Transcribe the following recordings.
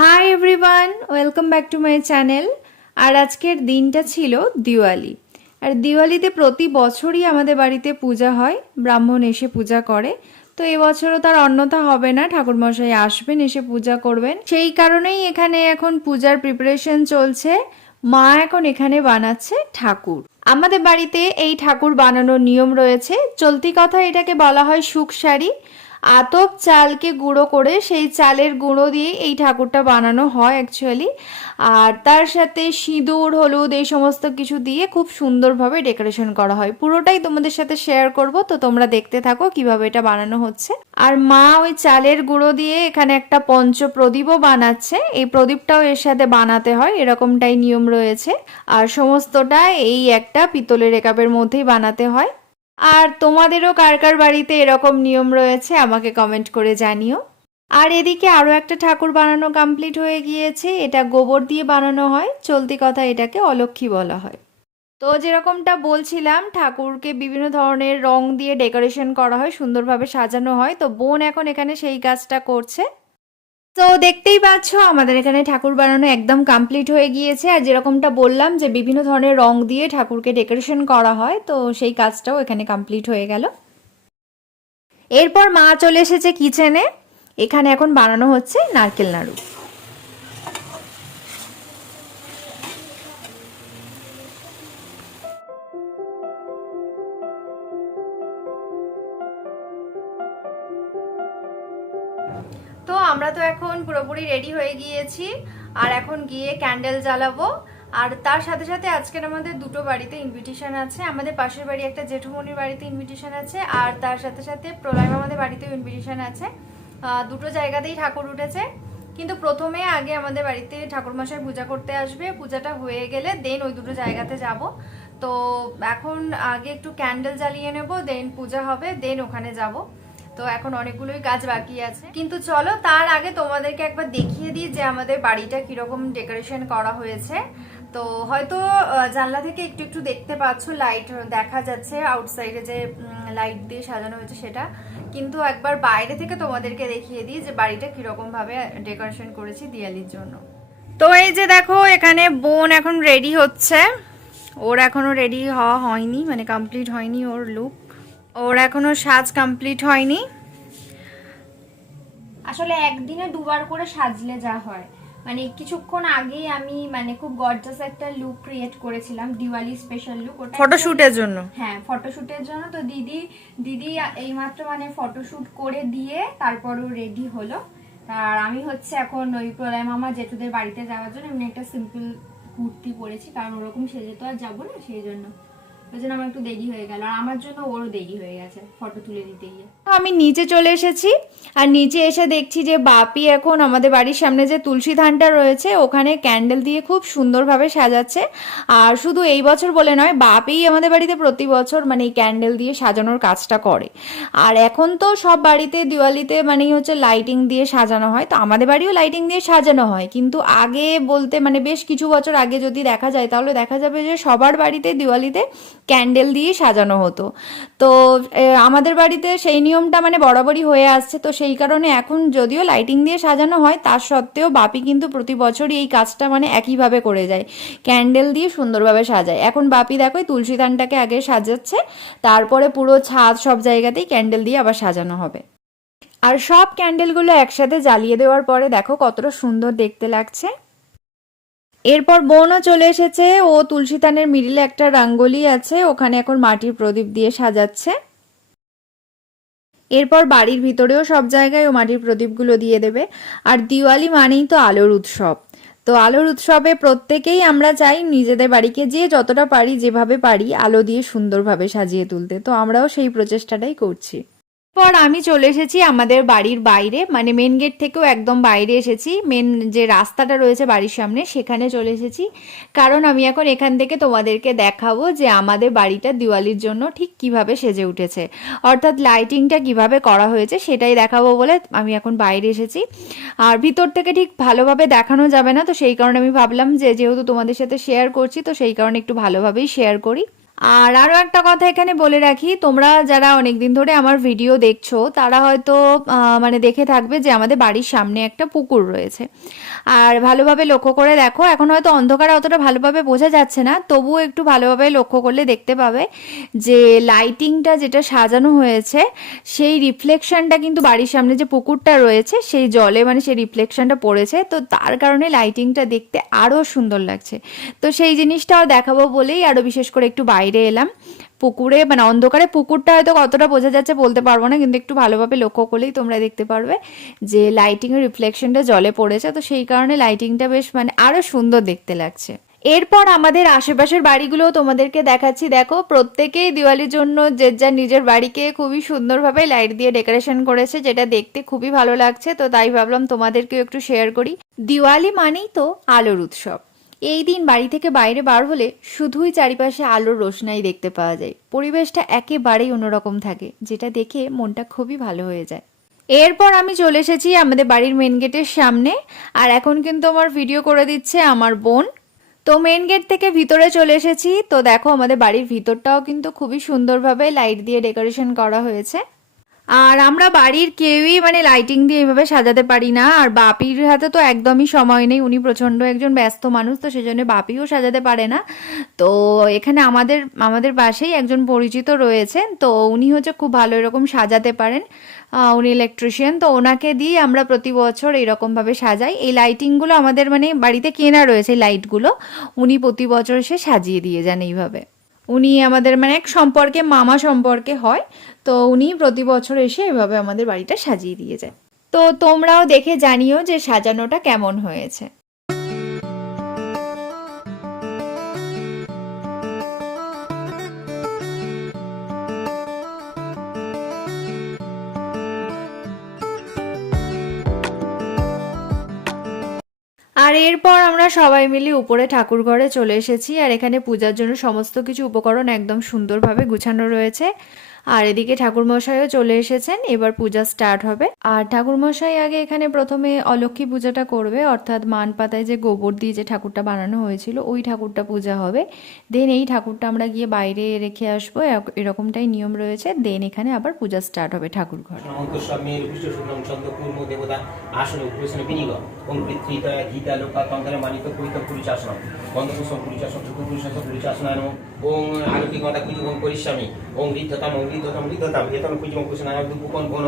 High everyone, welcome back to my channel. আর আজকের দিনটা ছিল দিওয়ালি। আর দিওয়ালিতে প্রতি বছরই আমাদের বাড়িতে পূজা হয়, ব্রাহ্মণ এসে পূজা করে। তো এবছরও তার অন্যথা হবে না, ঠাকুরমশাই আসবেন, এসে পূজা করবেন। সেই কারণেই এখানে এখন পূজার প্রিপারেশন চলছে। মা এখন এখানে বানাচ্ছে ঠাকুর। আমাদের বাড়িতে এই ঠাকুর বানানোর নিয়ম রয়েছে। চলতি কথা এটাকে বলা হয় সুখসারি। আতপ চালকে গুঁড়ো করে সেই চালের গুঁড়ো দিয়ে এই ঠাকুরটা বানানো হয় অ্যাকচুয়ালি। আর তার সাথে সিঁদুর, হলুদ এই সমস্ত কিছু দিয়ে খুব সুন্দরভাবে ডেকোরেশন করা হয়। পুরোটাই তোমাদের সাথে শেয়ার করব, তো তোমরা দেখতে থাকো কিভাবে এটা বানানো হচ্ছে। আর মা ওই চালের গুঁড়ো দিয়ে এখানে একটা পঞ্চ প্রদীপও বানাচ্ছে। এই প্রদীপটাও এর সাথে বানাতে হয়, এরকমটাই নিয়ম রয়েছে। আর সমস্তটা এই একটা পিতলের একাপের মধ্যেই বানাতে হয়। আর তোমাদেরও কার কার বাড়িতে এরকম নিয়ম রয়েছে আমাকে কমেন্ট করে জানিও। আর এদিকে আরও একটা ঠাকুর বানানো কমপ্লিট হয়ে গিয়েছে। এটা গোবর দিয়ে বানানো হয়, চলতি কথা এটাকে অলক্ষ্মী বলা হয়। তো যেরকমটা বলছিলাম, ঠাকুরকে বিভিন্ন ধরনের রং দিয়ে ডেকোরেশন করা হয়, সুন্দরভাবে সাজানো হয়। তো বোন এখন এখানে সেই কাজটা করছে। তো দেখতেই পাচ্ছ আমাদের এখানে ঠাকুর বানানো একদম কমপ্লিট হয়ে গিয়েছে। আর যেরকমটা বললাম যে বিভিন্ন ধরনের রং দিয়ে ঠাকুরকে ডেকোরেশন করা হয়, তো সেই কাজটাও এখানে কমপ্লিট হয়ে গেল। এরপর মা চলে এসেছে কিচেনে। এখানে এখন বানানো হচ্ছে নারকেল নাড়ু। তো আমরা তো এখন পুরোপুরি রেডি হয়ে গিয়েছি। আর এখন গিয়ে ক্যান্ডেল জ্বালাবো। আর তার সাথে সাথে আজকের আমাদের দুটো বাড়িতে ইনভিটেশন আছে। আমাদের পাশের বাড়ি একটা জেঠুমনির বাড়িতে ইনভিটেশন আছে, আর তার সাথে সাথে প্রলয় মামাদের বাড়িতেও ইনভিটেশন আছে। দুটো জায়গাতেই ঠাকুর উঠেছে। কিন্তু প্রথমে আগে আমাদের বাড়িতে ঠাকুরমশাই পূজা করতে আসবে। পূজাটা হয়ে গেলে দেন ওই দুটো জায়গাতে যাব। তো এখন আগে একটু ক্যান্ডেল জ্বালিয়ে নেব, দেন পূজা হবে, দেন ওখানে যাব। তো এখন অনেকগুলোই কাজ বাকি আছে, কিন্তু চলো তার আগে তোমাদেরকে একবার দেখিয়ে দিই যে আমাদের বাড়িটা কিরকম ডেকোরেশন করা হয়েছে। তো হয়তো জানলা থেকে একটু একটু দেখতে পাচ্ছ, লাইট দেখা যাচ্ছে আউটসাইডে যে লাইট দিয়ে সাজানো হয়েছে সেটা। কিন্তু একবার বাইরে থেকে তোমাদেরকে দেখিয়ে দিই যে বাড়িটা কিরকম ভাবে ডেকোরেশন করেছি দিওয়ালির জন্য। তো এই যে দেখো, এখানে বোন এখন রেডি হচ্ছে। ওর এখনো রেডি হওয়া হয়নি, মানে কমপ্লিট হয়নি ওর লুক। ওর এখনো সাজ কমপ্লিট হয়নি। আসলে একদিনে দুবার করে সাজলে যা হয়, মানে কিছুক্ষণ আগেই আমি মানে খুব গর্জাস একটা লুক ক্রিয়েট করেছিলাম, দিওয়ালি স্পেশাল লুক। ওটা ফটোশুটের জন্য। হ্যাঁ, ফটোশুটের জন্য। তো দিদি দিদি এইমাত্র মানে ফটোশুট করে দিয়ে তারপরও রেডি হলো। আর আমি হচ্ছে এখন ওই প্রলয় মামা জেঠুদের বাড়িতে যাওয়ার জন্য এমনি একটা সিম্পল কুর্তি পরেছি, কারণ ওরকম সেজে তো আর যাবো না, সেই জন্য ওই জন্য আমার একটু দেরি হয়ে গেল। আর আমার জন্য ওরও দেরি হয়ে গেছে ফটো তুলে দিতে গিয়ে। আমি নিচে চলে এসেছি। আর নিচে এসে দেখছি যে বাপি এখন আমাদের বাড়ির সামনে যে তুলসী ধানটা রয়েছে ওখানে ক্যান্ডেল দিয়ে খুব সুন্দরভাবে সাজাচ্ছে। আর শুধু এই বছর বলে নয়, বাপি আমাদের বাড়িতে প্রতি বছর মানে এই ক্যান্ডেল দিয়ে সাজানোর কাজটা করে। আর এখন তো সব বাড়িতে দিওয়ালিতে মানেই হচ্ছে লাইটিং দিয়ে সাজানো হয়, তো আমাদের বাড়িও লাইটিং দিয়ে সাজানো হয়। কিন্তু আগে বলতে মানে বেশ কিছু বছর আগে যদি দেখা যায় তাহলে দেখা যাবে যে সবার বাড়িতে দিওয়ালিতে ক্যান্ডেল দিয়ে সাজানো হতো। তো আমাদের বাড়িতে সেই নিয়মটা মানে বরাবরই হয়ে আসছে। তো সেই কারণে এখন যদিও লাইটিং দিয়ে সাজানো হয়, তার সত্ত্বেও বাপি কিন্তু প্রতি বছরই এই কাজটা মানে একইভাবে করে যায়, ক্যান্ডেল দিয়ে সুন্দরভাবে সাজায়। এখন বাপি দেখো তুলসী ধানটাকে আগে সাজাচ্ছে, তারপরে পুরো ছাদ সব জায়গাতেই ক্যান্ডেল দিয়ে আবার সাজানো হবে। আর সব ক্যান্ডেলগুলো একসাথে জ্বালিয়ে দেওয়ার পরে দেখো কতটা সুন্দর দেখতে লাগছে। এরপর বোনও চলে এসেছে। ও তুলসী থানের মিডিলে একটা রাঙ্গোলি আছে, ওখানে এখন মাটির প্রদীপ দিয়ে সাজাচ্ছে। এরপর বাড়ির ভিতরেও সব জায়গায় ও মাটির প্রদীপগুলো দিয়ে দেবে। আর দিওয়ালি মানেই তো আলোর উৎসব। তো আলোর উৎসবে প্রত্যেকেই আমরা চাই নিজেদের বাড়িকে যে যতটা পারি যেভাবে পারি আলো দিয়ে সুন্দরভাবে সাজিয়ে তুলতে। তো আমরাও সেই প্রচেষ্টাটাই করছি। পর আমি চলে এসেছি আমাদের বাড়ির বাইরে, মানে মেন গেট থেকেও একদম বাইরে এসেছি। মেন যে রাস্তাটা রয়েছে বাড়ির সামনে সেখানে চলে এসেছি, কারণ আমি এখন এখান থেকে তোমাদেরকে দেখাবো যে আমাদের বাড়িটা দিওয়ালির জন্য ঠিক কিভাবে সেজে উঠেছে, অর্থাৎ লাইটিংটা কিভাবে করা হয়েছে সেটাই দেখাবো বলে আমি এখন বাইরে এসেছি। আর ভিতর থেকে ঠিক ভালোভাবে দেখানো যাবে না, তো সেই কারণে আমি ভাবলাম যে যেহেতু তোমাদের সাথে শেয়ার করছি তো সেই কারণে একটু ভালোভাবেই শেয়ার করি। আর আরও একটা কথা এখানে বলে রাখি, তোমরা যারা অনেক দিন ধরে আমার ভিডিও দেখছো তারা হয়তো মানে দেখে থাকবে যে আমাদের বাড়ির সামনে একটা পুকুর রয়েছে। আর ভালোভাবে লক্ষ্য করে দেখো, এখন হয়তো অন্ধকারে অতটা ভালোভাবে বোঝা যাচ্ছে না, তবুও একটু ভালোভাবে লক্ষ্য করলে দেখতে পাবে যে লাইটিংটা যেটা সাজানো হয়েছে সেই রিফ্লেকশনটা কিন্তু বাড়ির সামনে যে পুকুরটা রয়েছে সেই জলে মানে সেই রিফ্লেকশনটা পড়েছে, তো তার কারণে লাইটিংটা দেখতে আরও সুন্দর লাগছে। তো সেই জিনিসটাও দেখাবো বলেই আরও বিশেষ করে একটু বাইরে এলাম। পুকুরে মানে অন্ধকারে পুকুরটা হয়তো কতটা বোঝা যাচ্ছে বলতে পারবো না, কিন্তু একটু ভালোভাবে লক্ষ্য করলেই তোমরা দেখতে পারবে যে লাইটিংয়ের রিফ্লেকশনটা জলে পড়েছে, তো সেই কারণে লাইটিংটা বেশ মানে আরও সুন্দর দেখতে লাগছে। এরপর আমাদের আশেপাশের বাড়িগুলোও তোমাদেরকে দেখাচ্ছি। দেখো, প্রত্যেকেই দিওয়ালির জন্য যে যার নিজের বাড়িকে খুবই সুন্দরভাবে লাইট দিয়ে ডেকোরেশন করেছে, যেটা দেখতে খুবই ভালো লাগছে। তো তাই ভাবলাম তোমাদেরকেও একটু শেয়ার করি। দিওয়ালি মানেই তো আলোর উৎসব। এই দিন বাড়ি থেকে বাইরে বার হলে শুধুই চারিপাশে আলোর রোশনাই দেখতে পাওয়া যায়। পরিবেশটা একেবারেই অন্যরকম থাকে, যেটা দেখে মনটা খুবই ভালো হয়ে যায়। এরপর আমি চলে এসেছি আমাদের বাড়ির মেন গেটের সামনে, আর এখন কিন্তু আমার ভিডিও করে দিচ্ছে আমার বোন। তো মেন গেট থেকে ভিতরে চলে এসেছি। তো দেখো, আমাদের বাড়ির ভিতরটাও কিন্তু খুবই সুন্দরভাবে লাইট দিয়ে ডেকোরেশন করা হয়েছে। আর আমরা বাড়ির কেউই মানে লাইটিং দিয়ে এইভাবে সাজাতে পারি না, আর বাপির হাতে তো একদমই সময় নেই, উনি প্রচণ্ড একজন ব্যস্ত মানুষ, তো সেজন্য বাপিও সাজাতে পারে না। তো এখানে আমাদের আমাদের পাশেই একজন পরিচিত রয়েছেন, তো উনি হচ্ছে খুব ভালো এরকম সাজাতে পারেন। উনি ইলেকট্রিশিয়ান, তো ওনাকে দিয়ে আমরা প্রতি বছর এইরকমভাবে সাজাই। এই লাইটিংগুলো আমাদের মানে বাড়িতে কেনা রয়েছে, এই লাইটগুলো উনি প্রতি বছর এসে সাজিয়ে দিয়ে যান এইভাবে। উনি আমাদের মানে এক সম্পর্কে মামা সম্পর্কে হয়, তো উনি প্রতি বছর এসে এভাবে আমাদের বাড়িটা সাজিয়ে দিয়ে যায়। তো তোমরাও দেখে জানিও যে সাজানোটা কেমন হয়েছে। আর এরপর আমরা সবাই মিলে উপরে ঠাকুর ঘরে চলে এসেছি, আর এখানে পূজার জন্য সমস্ত কিছু উপকরণ একদম সুন্দরভাবে গুছানো রয়েছে। আর এদিকে ঠাকুরমশাইও চলে এসেছেন, এবার পূজা স্টার্ট হবে। আর ঠাকুরমশাই আগে এখানে প্রথমে অলক্ষ্মী পূজাটা করবে, অর্থাৎ মান পাতায় যে গোবর দিয়ে যে ঠাকুরটা বানানো হয়েছিল ওই ঠাকুরটা পূজা হবে। দেন এই ঠাকুরটা আমরা গিয়ে বাইরে রেখে আসবো, এরকমটাই নিয়ম রয়েছে। দেন এখানে আবার পূজা স্টার্ট হবে ঠাকুর ঘরে। আসনে উপবেশনে বিনিগ ওম পৃথ্বীতয়া গীতা লোকা তন্ত্রে মানিত পুরিত পুরিচাসন বন্ধপুষ্পম পুরিচাসন চতুর্পুরুষাসন পুরিচাসনায় ওং আলোকিক মাতা পুজোং করিষ্যামি ওং ঋদ্ধতাম এতন পুজোং কুশনায় দুপুকন বন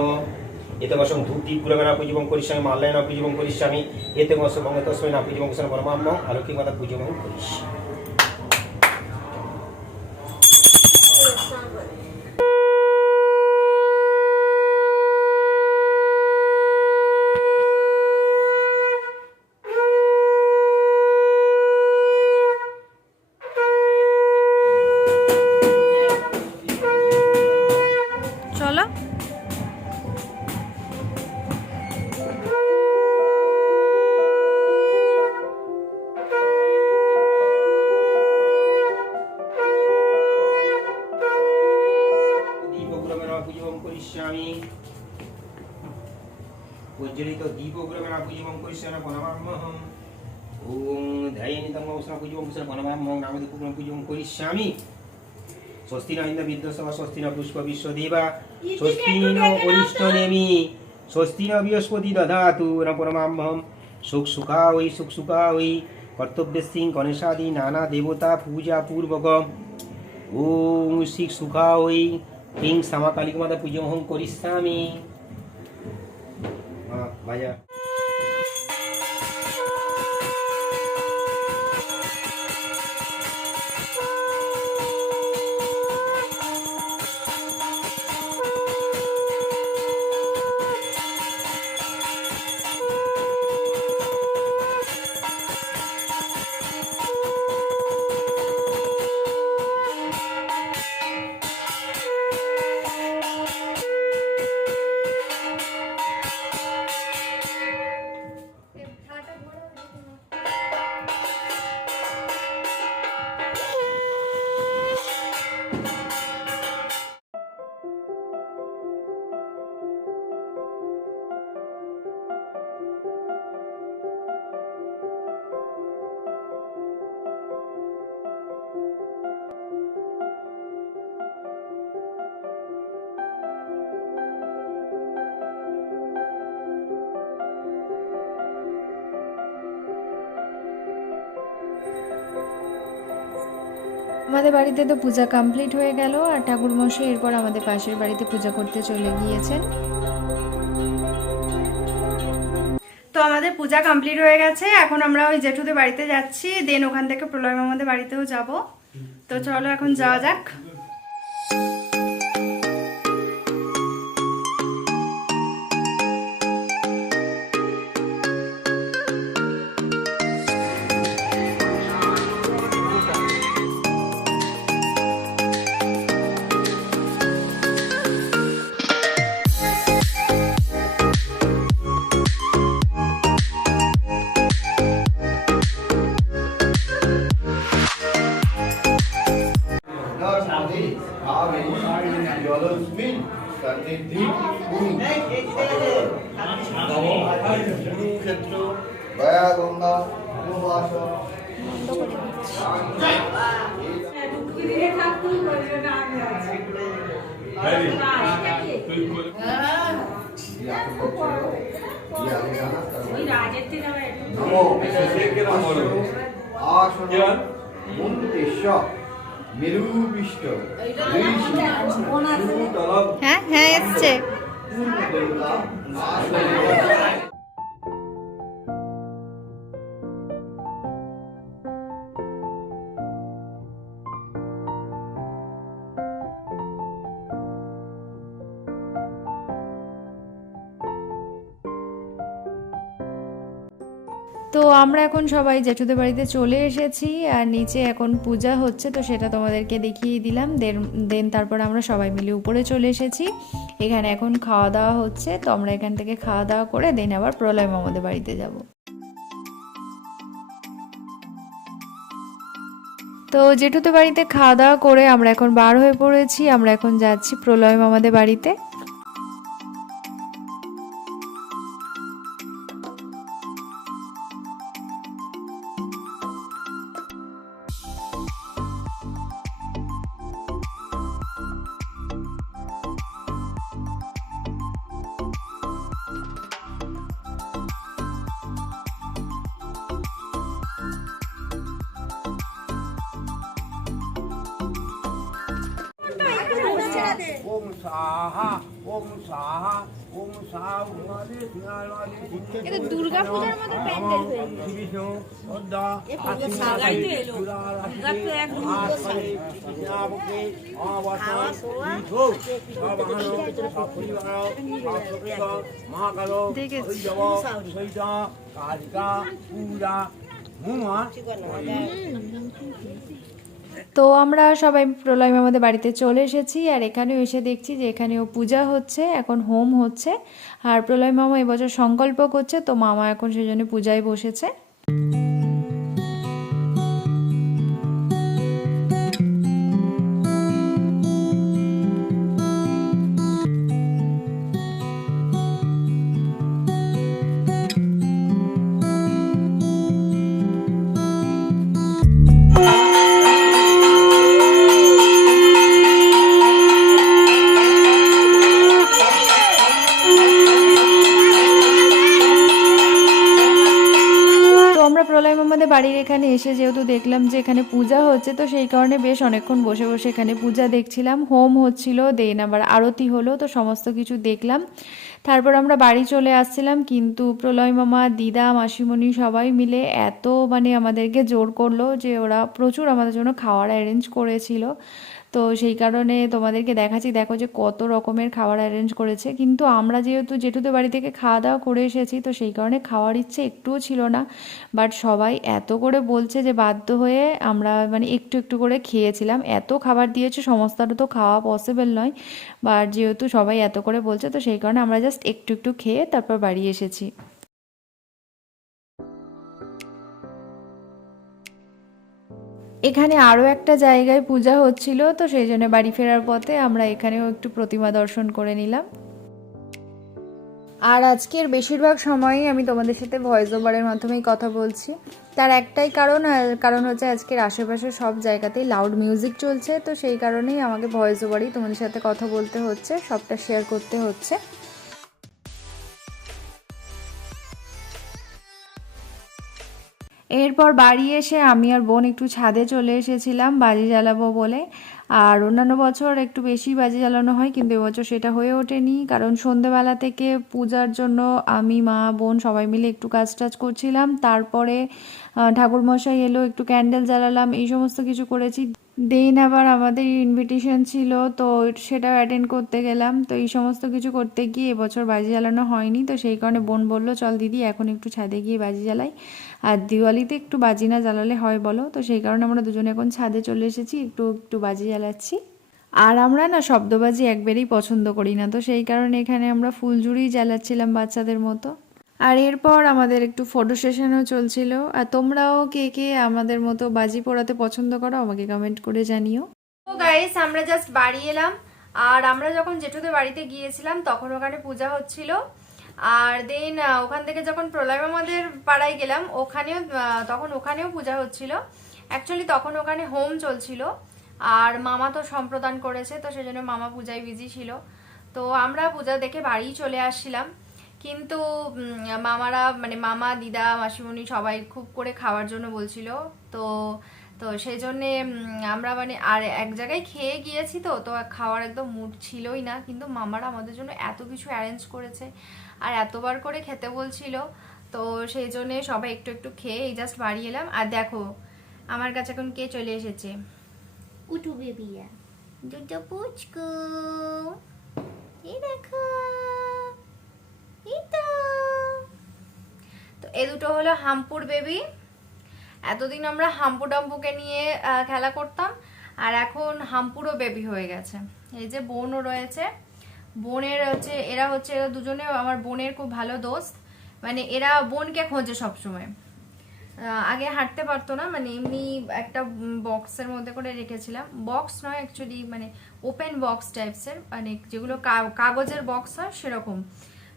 এতবসং ধূপটি পুরমেনা পুজোং করিষ্যামি মাল্যায়না পুজোং করিষ্যামি এতবস বঙ্গতস্মৈ না পুজোং কুশন বরমাম্ম আলোকিক মাতা পুজোং করিষ্যামি। চলো। উজ্জ্বলিত দীপগ্রমে পুজোং করিষ্যামি বনমাম্যহম ওং ধ্যায়নিতং অবসরা পুজোং বনমাম্যহং নামদীপগ্রম পুজোং করিষ্যামি। স্বস্তি ন ইন্দ্র বিদ্যসভা স্বস্তি ন পুষ্প বিশ্বদেবা স্বস্তি ন অরিষ্ট নেমি স্বস্তি ন বৃহস্পতি দধাতু ন পরমাম্যহম সুখ সুখা ওই কর্তব্য সিং গণেশাদি নানা দেবতা পূজা পূর্বকম ওং শিখ সুখা ওই ক্লিং শ্যামা কালী মাতা পুজোং করিষ্যামি। বাজা আমাদের বাড়িতে তো পূজা কমপ্লিট হয়ে গেল, আর ঠাকুরমশাই এরপর আমাদের পাশের বাড়িতে পূজা করতে চলে গিয়েছেন। তো আমাদের পূজা কমপ্লিট হয়ে গেছে, এখন আমরা ওই জেঠুদের বাড়িতে যাচ্ছি, দেন ওখান থেকে প্রলয় মামাদের বাড়িতেও যাব। তো চলো এখন যাওয়া যাক। হ্যাঁ হ্যাঁ এসছে। তো আমরা এখন সবাই জেঠুদের বাড়িতে চলে এসেছি, আর নিচে এখন পূজা হচ্ছে, তো সেটা তোমাদেরকে দেখিয়ে দিলাম। দেন তারপর আমরা সবাই মিলে উপরে চলে এসেছি। এখানে এখন খাওয়া দাওয়া হচ্ছে, তো আমরা এখান থেকে খাওয়া দাওয়া করে দেন আবার প্রলয় মামাদের বাড়িতে যাব। তো জেঠুদের বাড়িতে খাওয়া দাওয়া করে আমরা এখন বার হয়ে পড়েছি, আমরা এখন যাচ্ছি প্রলয় মামাদের বাড়িতে। ওম সাহা ওম সাহা ওম সাহা এটা দুর্গাপূজার মতো প্যান্ডেল হয়ে তো আমরা সবাই প্রলয় মামাদের বাড়িতে চলে এসেছি, আর এখানেও এসে দেখছি যে এখানেও পূজা হচ্ছে, এখন হোম হচ্ছে। আর প্রলয় মামা এবছর সংকল্প করছে, তো মামা এখন সেই জন্য পূজায় বসেছে। আমাদের বাড়ির এখানে এসে যেহেতু দেখলাম যে এখানে পূজা হচ্ছে, তো সেই কারণে বেশ অনেকক্ষণ বসে বসে এখানে পূজা দেখছিলাম। হোম হচ্ছিল, দেন আবার আরতি হলো, তো সমস্ত কিছু দেখলাম। তারপর আমরা বাড়ি চলে আসছিলাম, কিন্তু প্রলয় মামা, দিদা, মাসিমণি সবাই মিলে এত আমাদেরকে জোর করলো যে ওরা প্রচুর আমাদের জন্য খাওয়ার অ্যারেঞ্জ করেছিল। তো সেই কারণে তোমাদেরকে দেখাচ্ছি, দেখো যে কত রকমের খাবার অ্যারেঞ্জ করেছে। কিন্তু আমরা যেহেতু জেঠুদের বাড়ি থেকে খাওয়া দাওয়া করে এসেছি, তো সেই কারণে খাওয়ার ইচ্ছে একটুও ছিল না। বাট সবাই এত করে বলছে যে বাধ্য হয়ে আমরা একটু একটু করে খেয়েছিলাম। এত খাবার দিয়েছে, সমস্তটা তো খাওয়া পসিবল নয়, বাট যেহেতু সবাই এত করে বলছে, তো সেই কারণে আমরা জাস্ট একটু একটু খেয়ে তারপর বাড়ি এসেছি। এখানে আরও একটা জায়গায় পূজা হচ্ছিল, তো সেই জন্য বাড়ি ফেরার পথে আমরা এখানেও একটু প্রতিমা দর্শন করে নিলাম। আর আজকের বেশিরভাগ সময়ই আমি তোমাদের সাথে ভয়েস ওভারের মাধ্যমেই কথা বলছি। তার একটাই কারণ হচ্ছে আজকের আশেপাশে সব জায়গাতেই লাউড মিউজিক চলছে, তো সেই কারণেই আমাকে ভয়েস ওভারেই তোমাদের সাথে কথা বলতে হচ্ছে, সবটা শেয়ার করতে হচ্ছে। এরপর বাড়ি এসে আমি আর বোন একটু ছাদে চলে এসেছিলাম বাজি জ্বালাবো বলে। আর অন্যান্য বছর একটু বেশি বাজি জ্বালানো হয়, কিন্তু এবছর সেটা হয়ে ওঠেনি, কারণ সন্ধেবেলা থেকে পূজার জন্য আমি, মা, বোন সবাই মিলে একটু কাজ টাজ করছিলাম। তারপরে ঠাকুরমশাই এলো, একটু ক্যান্ডেল জ্বালালাম, এই সমস্ত কিছু করেছি। দেন আবার আমাদের ইনভিটেশন ছিল, তো সেটাও অ্যাটেন্ড করতে গেলাম। তো এই সমস্ত কিছু করতে গিয়ে এবছর বাজি জ্বালানো হয়নি। তো সেই কারণে বোন বললো, চল দিদি এখন একটু ছাদে গিয়ে বাজি জ্বালাই। আর দিওয়ালিতে একটু বাজি না জ্বালালে হয় বলো? তো সেই কারণে আমরা দুজনে এখন ছাদে চলে এসেছি, একটু একটু বাজি জ্বালাচ্ছি। আর আমরা না শব্দবাজি একবারেই পছন্দ করি না, তো সেই কারণে এখানে আমরা ফুলঝুরিই জ্বালাচ্ছিলাম বাচ্চাদের মতো। আর এরপর আমাদের একটু ফটো সেশনও চলছিল। আর তোমরাও কে কে আমাদের মতো বাজি পোড়াতে পছন্দ করো আমাকে কমেন্ট করে জানিও। তো গাইস, আমরা জাস্ট বাড়ি এলাম। আর আমরা যখন জেঠুদের বাড়িতে গিয়েছিলাম তখন ওখানে পূজা হচ্ছিল। আর দেন ওখান থেকে যখন প্রলয় মামাদের পাড়ায় গেলাম তখন ওখানেও পূজা হচ্ছিল। অ্যাকচুয়ালি তখন ওখানে হোম চলছিল। আর মামা তো সম্প্রদান করেছে, তো সেজন্য মামা পূজায় বিজি ছিল। তো আমরা পূজা দেখে বাড়ি চলে আসছিলাম। কিন্তু মামারা মানে মামা, দিদা, মাসিমণি সবাই খুব করে খাওয়ার জন্য বলছিল। তো তো সেই জন্যে আমরা মানে আর এক জায়গায় খেয়ে গিয়েছি, তো তো খাওয়ার একদম মুড ছিলই না। কিন্তু মামারা আমাদের জন্য এত কিছু অ্যারেঞ্জ করেছে আর এতবার করে খেতে বলছিল, তো সেই জন্যে সবাই একটু একটু খেয়ে এই জাস্ট বাড়ি এলাম। আর দেখো আমার কাছে এখন কে চলে এসেছে, কুটু বেবিয়া, দুটো পুচকু। এই দেখো, এই তো এ দুটো হলো হাম্পুর বেবি। এতদিন আমরা হাম্পু ডাম্পুকে নিয়ে খেলা করতাম, আর এখন হাম্পুরও বেবি হয়ে গেছে। এই যে বোনও রয়েছে, বোনের হচ্ছে এরা দুজনে আমার বোনের খুব ভালো দোস্ত। মানে এরা বোনকে খোঁজে সবসময়। আগে হাঁটতে পারতো না, মানে এমনি একটা বক্সের মধ্যে করে রেখেছিলাম। বক্স নয় অ্যাকচুয়ালি, মানে ওপেন বক্স টাইপসের, মানে যেগুলো কাগজের বক্স হয় সেরকম।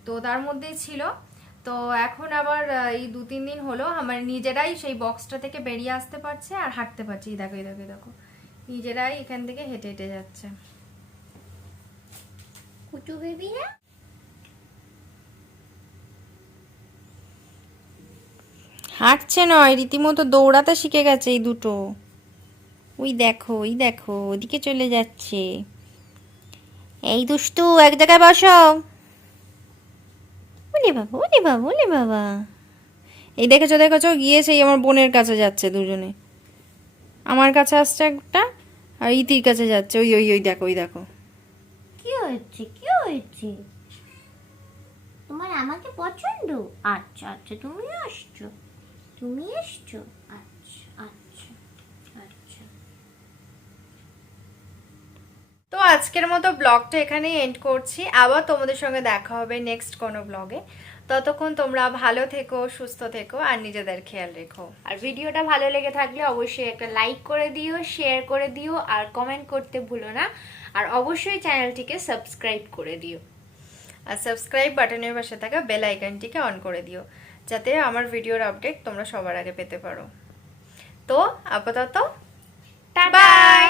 তো তার মধ্যেই ছিল। তো এখন আবার এই 2-3 দিন হলো আমার নিজেরাই সেই বক্সটা থেকে বেরিয়ে আসতে পারছে আর হাঁটতে পারছে। এই দেখো, এই দেখো, দেখো, নিজেরাই এখান থেকে হেঁটে হেঁটে যাচ্ছে। কুটু বেবি না, হাঁটছে নয়, রীতিমতো দৌড়াতে শিখে গেছে এই দুটো। ওই দেখো, ওই দেখো, ওদিকে চলে যাচ্ছে। এই দুষ্টু, এক জায়গায় বসো। ওলে বাবা, ওলে বাবা, ওলে বাবা। এই দেখেছো, দেখেছো, গিয়ে সেই আমার বোনের কাছে যাচ্ছে দুজনে। আমার কাছে আসছে একটা, আর ইতির কাছে যাচ্ছে। ওই ওই ওই দেখো, ওই দেখো। কি হচ্ছে, কি হয়েছে? তোমার আমাকে পছন্দ? আচ্ছা আচ্ছা, তুমি আসছো, তুমি এসছো, আচ্ছা আচ্ছা আচ্ছা। তো আজকের মতো ব্লগটা এখানেই এন্ড করছি। আবার তোমাদের সঙ্গে দেখা হবে নেক্সট কোনো ব্লগে। ততক্ষণ তোমরা ভালো থেকো, সুস্থ থেকো, আর নিজেদের খেয়াল রেখো। আর ভিডিওটা ভালো লেগে থাকলে অবশ্যই একটা লাইক করে দিও, শেয়ার করে দিও, আর কমেন্ট করতে ভুলো না। আর অবশ্যই চ্যানেলটিকে সাবস্ক্রাইব করে দিও। আর সাবস্ক্রাইব বাটনের পাশে থাকা বেল আইকনটিকে অন করে দিও, যাতে আমার ভিডিওর আপডেট তোমরা সবার আগে পেতে পারো। তো আপাতত বাই।